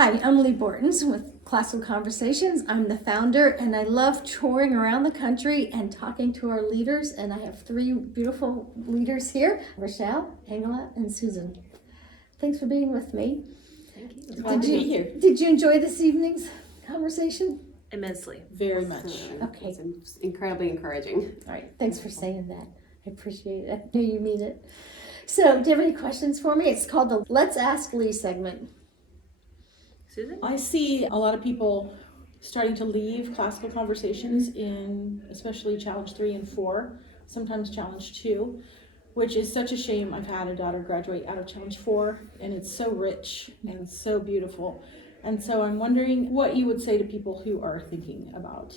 Hi, I'm Leigh Bortons with Classical Conversations. I'm the founder, and I love touring around the country and talking to our leaders. And I have three beautiful leaders here, Rochelle, Angela, and Susan. Thanks for being with me. Thank you. It's glad to be here. Did you enjoy this evening's conversation? Immensely. Very much. Okay. It's incredibly encouraging. All right, thanks for saying that. I appreciate it. I know you mean it. So, do you have any questions for me? It's called the Let's Ask Leigh segment. Susan? I see a lot of people starting to leave classical conversations in especially challenge 3 and 4, sometimes challenge 2, which is such a shame. I've had a daughter graduate out of challenge 4, and it's so rich and so beautiful. And so I'm wondering what you would say to people who are thinking about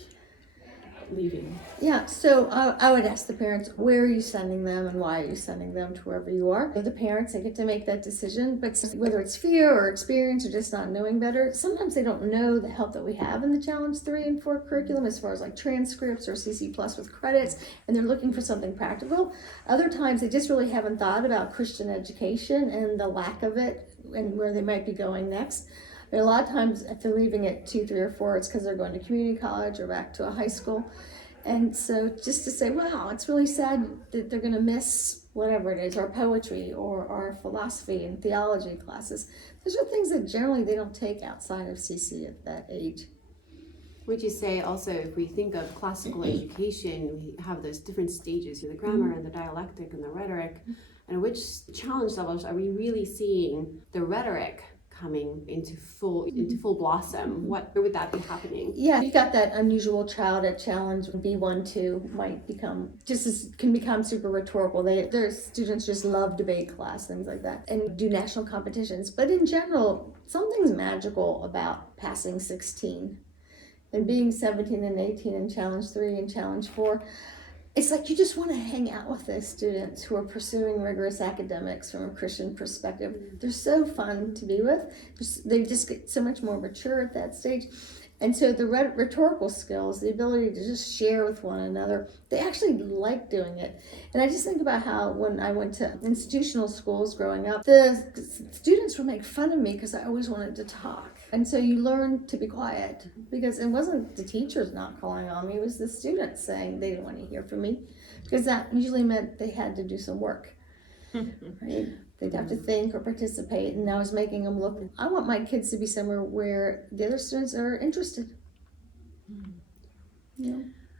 leaving. Yeah, so I would ask the parents, where are you sending them and why are you sending them to wherever you are? The parents, they get to make that decision, but whether it's fear or experience or just not knowing better, sometimes they don't know the help that we have in the Challenge 3 and 4 curriculum as far as like transcripts or CC Plus with credits, and they're looking for something practical. Other times they just really haven't thought about Christian education and the lack of it and where they might be going next. But a lot of times, if they're leaving at 2, 3, or 4, it's because they're going to community college or back to a high school. And so just to say, wow, it's really sad that they're going to miss whatever it is, our poetry or our philosophy and theology classes. Those are things that generally they don't take outside of CC at that age. Would you say also, if we think of classical education, we have those different stages, the grammar and the dialectic and the rhetoric, and which challenge levels are we really seeing the rhetoric coming into full blossom? Where would that be happening? Yeah, you got that unusual child at challenge B1, 2 might can become super rhetorical. Their students just love debate class, things like that, and do national competitions. But in general, something's magical about passing 16 and being 17 and 18 in challenge 3 and challenge 4. It's like you just want to hang out with those students who are pursuing rigorous academics from a Christian perspective. They're so fun to be with. They just get so much more mature at that stage. And so the rhetorical skills, the ability to just share with one another, they actually like doing it. And I just think about how when I went to institutional schools growing up, the students would make fun of me because I always wanted to talk. And so you learn to be quiet because it wasn't the teachers not calling on me, it was the students saying they didn't want to hear from me because that usually meant they had to do some work, right? They'd have to think or participate, and I was making them look. I want my kids to be somewhere where the other students are interested. Yeah.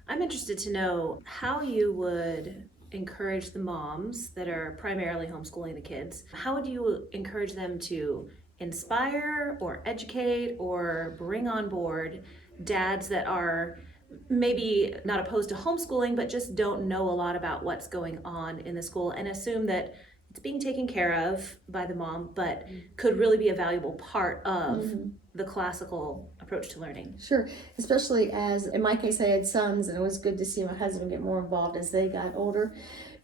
I'm interested to know how you would encourage the moms that are primarily homeschooling the kids. How would you encourage them to inspire or educate or bring on board dads that are maybe not opposed to homeschooling, but just don't know a lot about what's going on in the school and assume that it's being taken care of by the mom, but could really be a valuable part of the classical approach to learning? Sure, especially as, in my case, I had sons, and it was good to see my husband get more involved as they got older,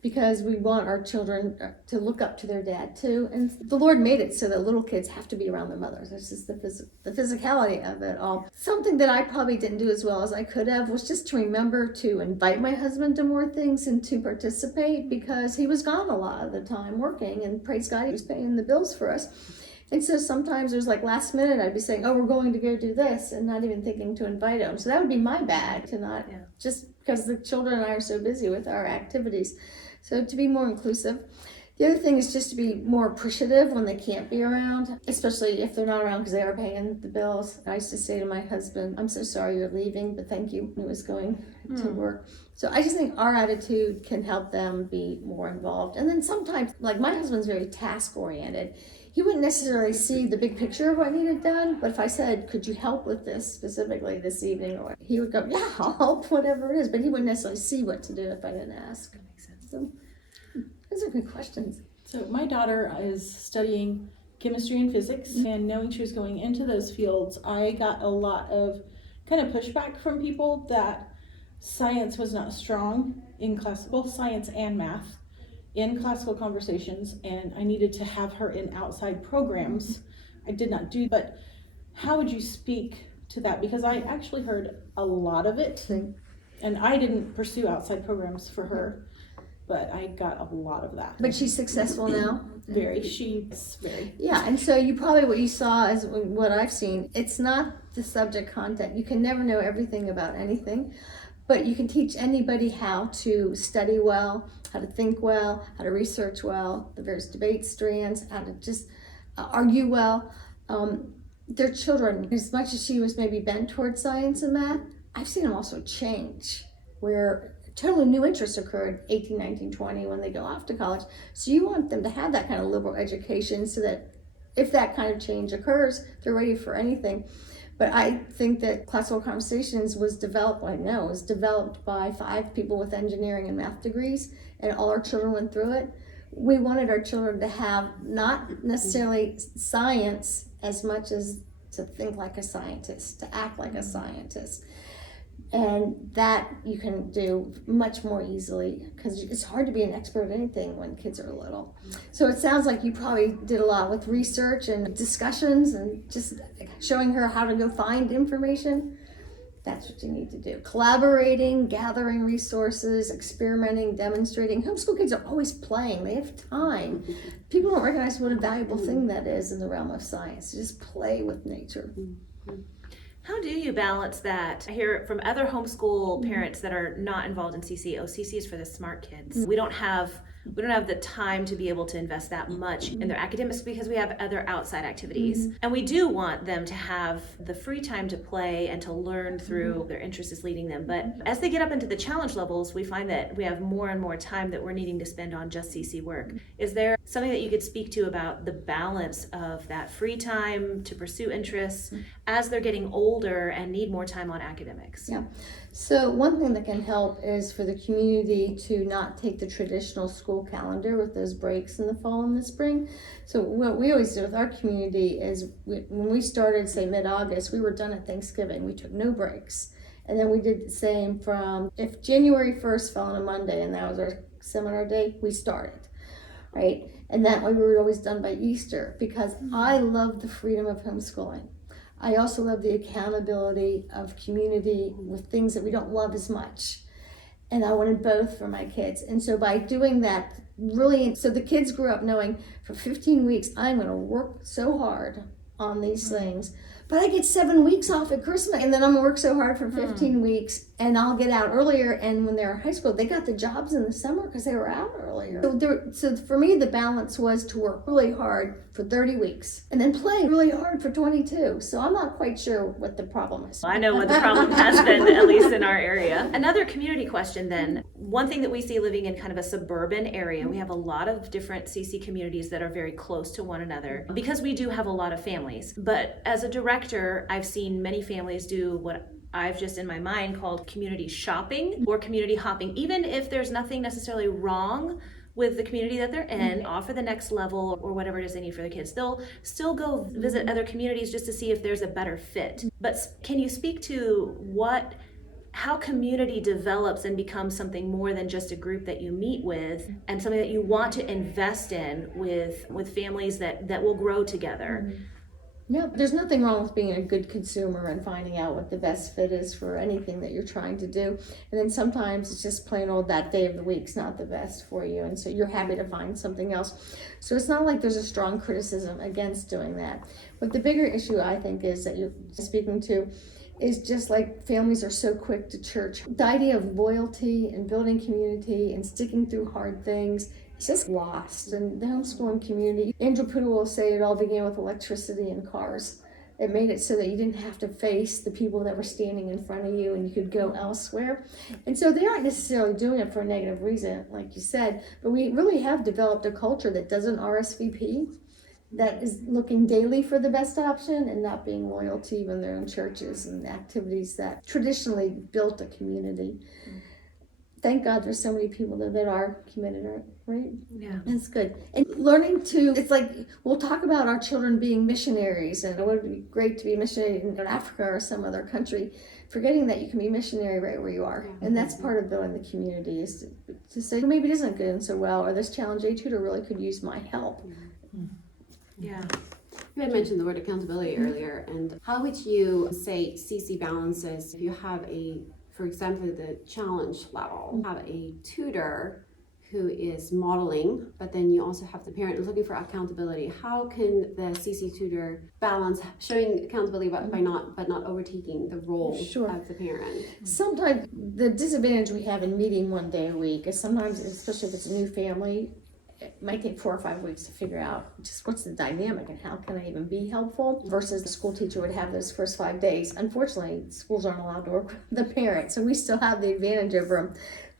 because we want our children to look up to their dad too. And the Lord made it so that little kids have to be around their mothers. It's just the physicality of it all. Something that I probably didn't do as well as I could have was just to remember to invite my husband to more things and to participate, because he was gone a lot of the time working, and praise God, he was paying the bills for us. And so sometimes there's like last minute, I'd be saying, oh, we're going to go do this, and not even thinking to invite him. So that would be my bad, to not, just because the children and I are so busy with our activities. So to be more inclusive. The other thing is just to be more appreciative when they can't be around, especially if they're not around because they are paying the bills. I used to say to my husband, I'm so sorry you're leaving, but thank you. He was going to work. So I just think our attitude can help them be more involved. And then sometimes, like my husband's very task oriented. He wouldn't necessarily see the big picture of what needed done, but if I said, could you help with this specifically this evening? Or he would go, yeah, I'll help, whatever it is, but he wouldn't necessarily see what to do if I didn't ask. That makes sense. So those are good questions. So my daughter is studying chemistry and physics, and knowing she was going into those fields, I got a lot of kind of pushback from people that science was not strong in both science and math in classical conversations, and I needed to have her in outside programs. I did not do, but how would you speak to that? Because I actually heard a lot of it, and I didn't pursue outside programs for her. but I got a lot of that. But she's successful now. She's very. Yeah, and so what you saw is what I've seen. It's not the subject content. You can never know everything about anything, but you can teach anybody how to study well, how to think well, how to research well, the various debate strands, how to just argue well. Their children, as much as she was maybe bent towards science and math, I've seen them also change, where totally new interests occurred 18, 19, 20 when they go off to college. So you want them to have that kind of liberal education so that if that kind of change occurs, they're ready for anything. But I think that Classical Conversations was developed by 5 people with engineering and math degrees, and all our children went through it. We wanted our children to have not necessarily science as much as to think like a scientist, to act like a scientist. And that you can do much more easily, because it's hard to be an expert at anything when kids are little. So it sounds like you probably did a lot with research and discussions and just showing her how to go find information. That's what you need to do. Collaborating, gathering resources, experimenting, demonstrating. Homeschool kids are always playing. They have time. People don't recognize what a valuable thing that is in the realm of science. Just play with nature. How do you balance that? I hear from other homeschool parents that are not involved in CC. CC is for the smart kids. We don't have the time to be able to invest that much in their academics because we have other outside activities. And we do want them to have the free time to play and to learn through their interest is leading them. But as they get up into the challenge levels, we find that we have more and more time that we're needing to spend on just CC work. Is there something that you could speak to about the balance of that free time to pursue interests as they're getting older and need more time on academics? Yeah. So one thing that can help is for the community to not take the traditional school calendar with those breaks in the fall and the spring. So what we always do with our community is when we started, say, mid-August, we were done at Thanksgiving. We took no breaks. And then we did the same from, if January 1st fell on a Monday and that was our seminar day, we started, right? And that way we were always done by Easter, because I love the freedom of homeschooling. I also love the accountability of community with things that we don't love as much. And I wanted both for my kids. And so by doing that, really, so the kids grew up knowing for 15 weeks, I'm going to work so hard on these things. But I get 7 weeks off at Christmas, and then I'm gonna work so hard for 15 weeks, and I'll get out earlier. And when they were in high school, they got the jobs in the summer because they were out earlier. So for me, the balance was to work really hard for 30 weeks and then play really hard for 22. So I'm not quite sure what the problem is. Well, I know what the problem has been, at least in our area. Another community question then. One thing that we see living in kind of a suburban area, we have a lot of different CC communities that are very close to one another because we do have a lot of families. But as a director, I've seen many families do what I've just in my mind called community shopping or community hopping. Even if there's nothing necessarily wrong with the community that they're in, offer the next level or whatever it is they need for the kids. They'll still go visit other communities just to see if there's a better fit. But can you speak to how community develops and becomes something more than just a group that you meet with and something that you want to invest in with families that will grow together? Yeah, there's nothing wrong with being a good consumer and finding out what the best fit is for anything that you're trying to do. And then sometimes it's just plain old that day of the week's not the best for you. And so you're happy to find something else. So it's not like there's a strong criticism against doing that. But the bigger issue, I think, is that you're speaking to is just like families are so quick to church. The idea of loyalty and building community and sticking through hard things, it's just lost. And the homeschooling community, Andrew Puda will say it all began with electricity and cars. It made it so that you didn't have to face the people that were standing in front of you and you could go elsewhere. And so they aren't necessarily doing it for a negative reason, like you said, but we really have developed a culture that doesn't RSVP, that is looking daily for the best option and not being loyal to even their own churches and activities that traditionally built a community. Thank God there's so many people that are committed, right? Yeah. That's good. And learning it's like, we'll talk about our children being missionaries and it would be great to be a missionary in Africa or some other country, forgetting that you can be missionary right where you are. And that's part of building the community is to say, maybe it isn't going so well, or this Challenge A tutor really could use my help. Yeah. You had mentioned the word accountability earlier, and how would you say CC balances if you have for example, the challenge level, have a tutor who is modeling, but then you also have the parent looking for accountability. How can the CC tutor balance showing accountability by not overtaking the role Sure. of the parent? Sometimes the disadvantage we have in meeting one day a week is sometimes, especially if it's a new family, it might take 4 or 5 weeks to figure out just what's the dynamic and how can I even be helpful, versus the school teacher would have those first 5 days. Unfortunately, schools aren't allowed to work with the parents, so we still have the advantage over them.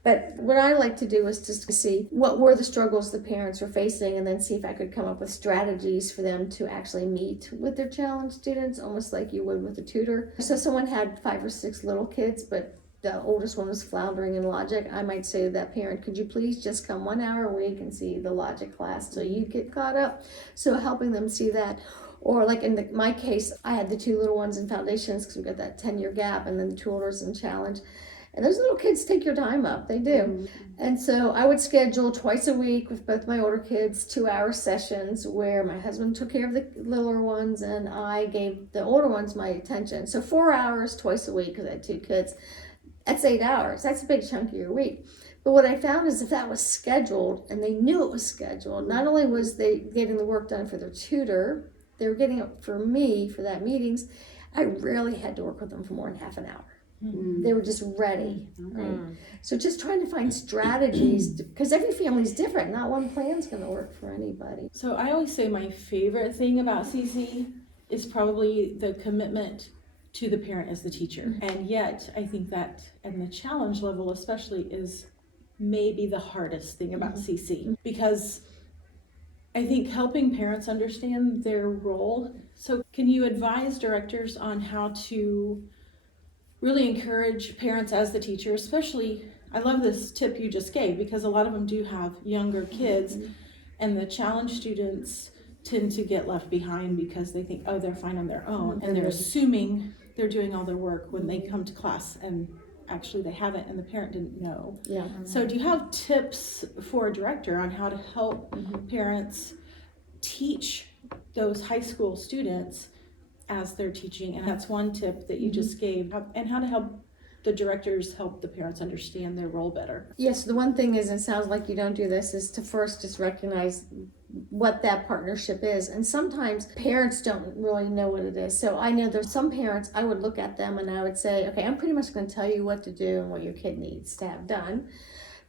But what I like to do is just to see what were the struggles the parents were facing, and then see if I could come up with strategies for them to actually meet with their challenged students, almost like you would with a tutor. So someone had 5 or 6 little kids, but the oldest one was floundering in logic. I might say to that parent, could you please just come 1 hour a week and see the logic class so you get caught up? So helping them see that. Or like in my case, I had the 2 little ones in foundations because we got that 10-year gap, and then the 2 olders in challenge. And those little kids take your time up, they do. And so I would schedule twice a week with both my older kids 2-hour sessions where my husband took care of the littler ones and I gave the older ones my attention. So 4 hours twice a week because I had 2 kids. That's 8 hours. That's a big chunk of your week. But what I found is if that was scheduled and they knew it was scheduled, not only was they getting the work done for their tutor, they were getting it for me for that meetings. I rarely had to work with them for more than half an hour. They were just ready. Right? So just trying to find strategies, because every family's different. Not one plan's going to work for anybody. So I always say my favorite thing about CC is probably the commitment to the parent as the teacher. And yet I think that and the challenge level especially is maybe the hardest thing about CC, because I think helping parents understand their role. So can you advise directors on how to really encourage parents as the teacher, especially, I love this tip you just gave, because a lot of them do have younger kids, and the challenge students tend to get left behind because they think, oh, they're fine on their own, and they're assuming they're doing all their work when they come to class, and actually they haven't, and the parent didn't know. Yeah. So do you have tips for a director on how to help parents teach those high school students as they're teaching? And that's one tip that you just gave, and how to help the directors help the parents understand their role better. Yes, the one thing is, it sounds like you don't do this, is to first just recognize what that partnership is. And sometimes parents don't really know what it is. So I know there's some parents, I would look at them and I would say, okay, I'm pretty much going to tell you what to do and what your kid needs to have done,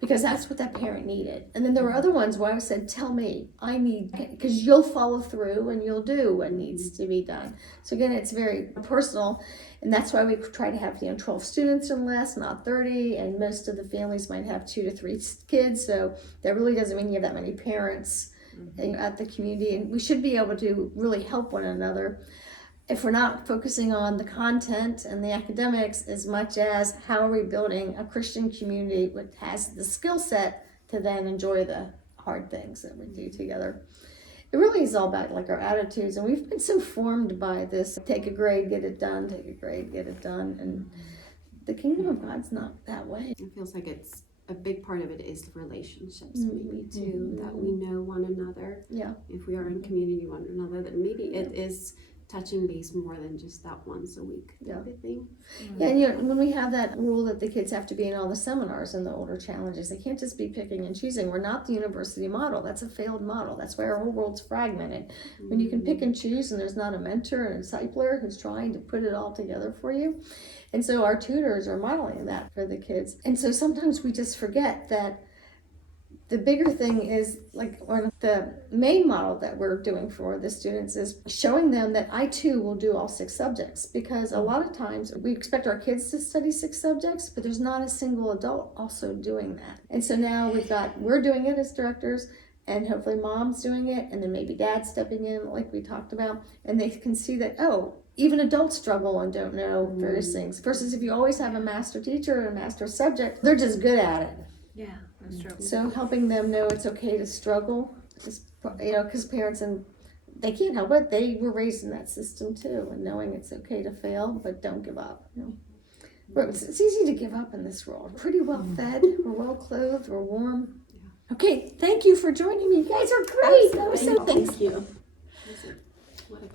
because that's what that parent needed. And then there were other ones where I said, tell me, I need, because you'll follow through and you'll do what needs to be done. So again, it's very personal, and that's why we try to have 12 students or less, not 30, and most of the families might have 2 to 3 kids, so that really doesn't mean you have that many parents at the community, and we should be able to really help one another if we're not focusing on the content and the academics as much as how are we building a Christian community which has the skill set to then enjoy the hard things that we do together. It really is all about like our attitudes, and we've been so formed by this, take a grade, get it done, take a grade, get it done, and the kingdom of God's not that way. It feels like it's a big part of it is relationships, maybe too, that we know one another. Yeah. If we are in community one another, that maybe it is touching base more than just that once a week type of thing. Yeah, and when we have that rule that the kids have to be in all the seminars and the older challenges, they can't just be picking and choosing. We're not the university model. That's a failed model. That's why our whole world's fragmented. When you can pick and choose and there's not a mentor and a discipler who's trying to put it all together for you. And so our tutors are modeling that for the kids. And so sometimes we just forget that the bigger thing is, like, one of the main model that we're doing for the students is showing them that I too will do all 6 subjects, because a lot of times we expect our kids to study 6 subjects, but there's not a single adult also doing that. And so now we're doing it as directors, and hopefully mom's doing it, and then maybe dad's stepping in like we talked about, and they can see that, oh, even adults struggle and don't know various things, versus if you always have a master teacher and a master subject, they're just good at it. Yeah, that's true. So helping them know it's okay to struggle, because parents, and they can't help it, they were raised in that system too, and knowing it's okay to fail, but don't give up. It's easy to give up in this world. We're pretty well fed, we're well clothed, we're warm. Okay, thank you for joining me. You guys are great. That was so Thank you. What a